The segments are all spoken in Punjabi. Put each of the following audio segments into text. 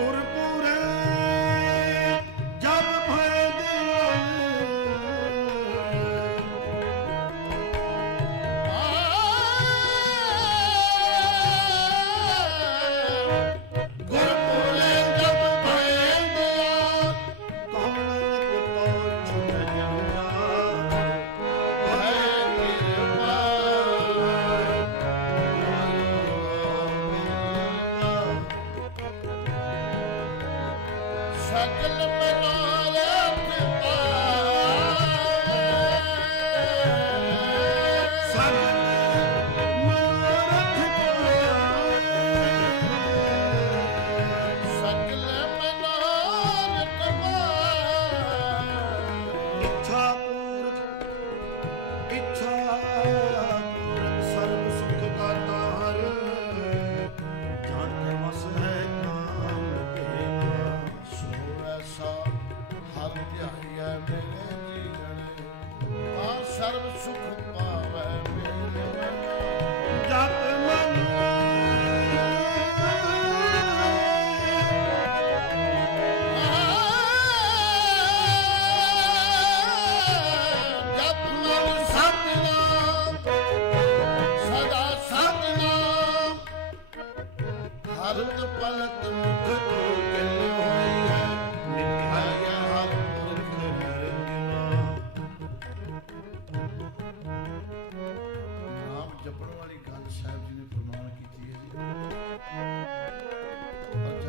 Lord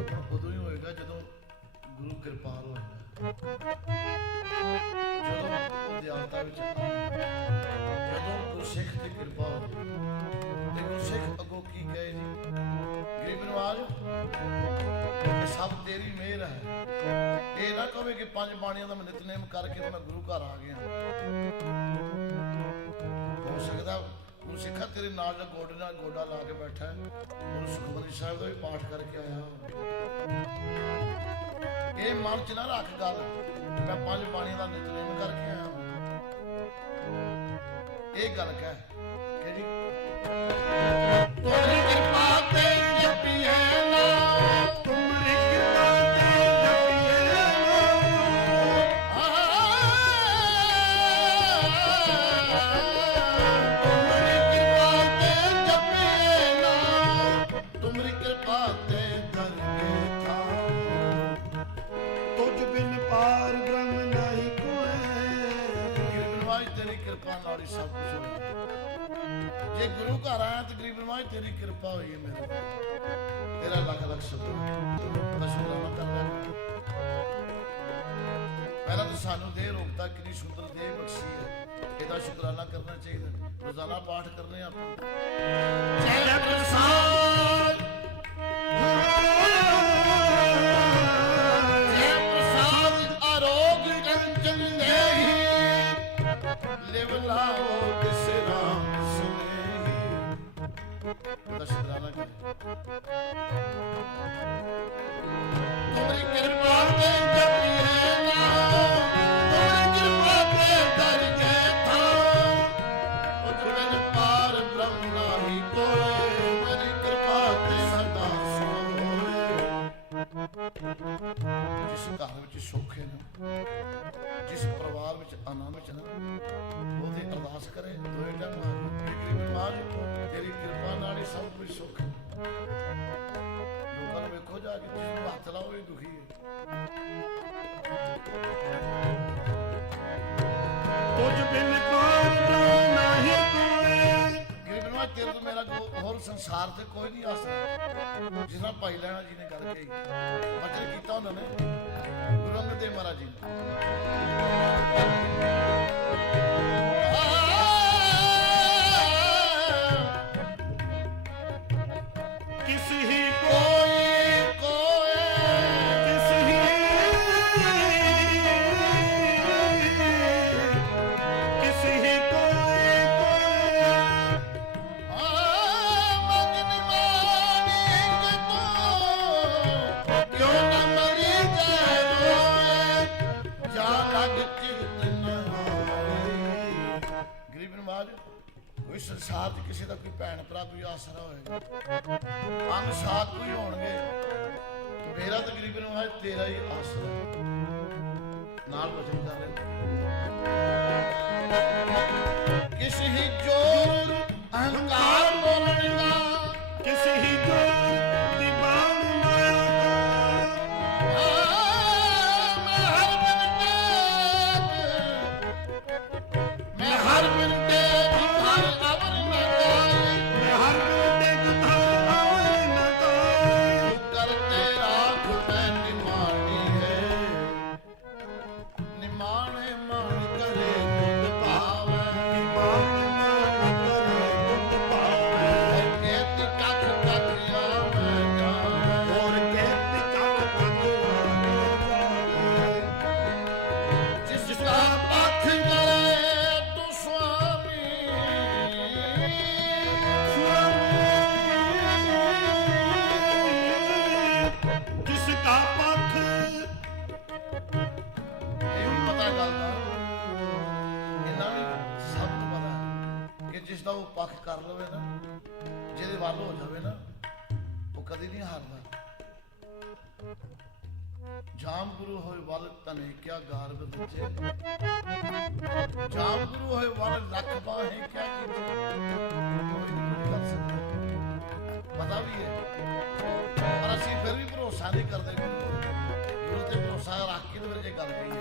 ਪਰ ਉਦੋਂ ਹੀ ਹੋਏਗਾ ਜਦੋਂ ਗੁਰੂ ਕਿਰਪਾਲ ਹੋਏਗਾ ਜਦੋਂ ਉਹ ਦਿਆਲਤਾ ਵਿੱਚ ਜਦੋਂ ਗੁਰਸਿੱਖ ਤੇ ਕਿਰਪਾ ਹੋਵੇ ਤੇ ਗੁਰਸਿੱਖ ਅੱਗੋਂ ਕੀ ਕਹੇ ਜੀ? ਗਰੀਬ ਨਵਾਜ ਇਹ ਸਭ ਤੇਰੀ ਮਿਹਰ ਹੈ। ਇਹ ਨਾ ਕਹੇ ਕਿ ਪੰਜ ਬਾਣੀਆਂ ਦਾ ਮੈਂ ਨਿਤਨੇਮ ਕਰਕੇ ਮੈਂ ਗੁਰੂ ਘਰ ਆ ਗਿਆ। ਹੋ ਸਕਦਾ ਉਹ ਸਿੱਖਾ ਤੇਰੇ ਨਾਲ ਦਾ ਗੋਡੇ ਨਾਲ ਗੋਡਾ ਲਾ ਕੇ ਬੈਠਾ ਹੈ। ਉਹ ਸੁਖਮਨੀ ਸਾਹਿਬ ਦਾ ਵੀ ਪਾਠ ਕਰਕੇ ਆਇਆ ਇਹ ਮਨ ਚ ਨਾ ਰੱਖ ਗੱਲ। ਮੈਂ ਪੰਜ ਬਾਣੀਆਂ ਦਾ ਨਿਤਨੇਮ ਕਰਕੇ ਆਇਆ ਇਹ ਗੱਲ ਕਹਿ। ਜੇ ਗੁਰੂ ਘਰ ਆਇਆ ਤੇ ਗਰੀਬਨਵਾਜ ਤੇਰੀ ਕਿਰਪਾ ਹੋਈ ਹੈ ਮੇਰੇ ਤੇਰਾ ਲੱਖ ਲੱਖ ਸ਼ੁਕਰ। ਦਾ ਸ਼ੁਕਰਾਨਾ ਕਰਦਾ। ਪਹਿਲਾਂ ਤਾਂ ਸਾਨੂੰ ਦੇ ਰੋਕਤਾ, ਕਿੰਨੀ ਸੁੰਦਰ ਦੇ ਬਖਸ਼ੀ ਹੈ। ਇਹਦਾ ਸ਼ੁਕਰਾਨਾ ਕਰਨਾ ਚਾਹੀਦਾ। ਰੋਜ਼ਾਨਾ ਪਾਠ ਕਰਨੇ ਆਪਾਂ। ਜੈ ਪ੍ਰਸਾਦ ਜੈ ਉਹਦਾ ਸ਼ੁਕਰਾਨਾ ਕਰ ਤੁਝ ਬਿਨ ਪਾਰ ਨਹੀਂ ਕੋਏ ਗਰੀਬ ਨੂੰ ਤੇਰੇ ਤੋਂ ਮੇਰਾ ਹੋਰ ਸੰਸਾਰ ਤੇ ਕੋਈ ਨਹੀਂ ਆਸਰਾ ਜਿਸ ਨਾਲ ਭਾਈ ਲੈਣਾ ਜੀ ਨੇ ਗੱਲ ਕਹੀ ਵਚਨ ਕੀਤਾ ਉਹਨਾਂ ਨੇ। ਗੁਰੂ ਅੰਗਦ ਦੇਵ ਮਹਾਰਾਜ ਜੀ ਨੇ। ਭੈਣ ਆਸਰਾ ਹੋਏਗਾ ਅੰਗ ਸਾਥ ਕੋਈ ਹੋਣਗੇ। ਮੇਰਾ ਤਕਰੀਬਨ ਗਰੀਬ ਤੇਰਾ ਹੀ ਆਸਰਾ ਨਾਲ ਵਚਨ ਕਰ ਰਹੇ ਕਿਸ ਹੀ ਜੋਰ Yo no tengo salas aquí de ver.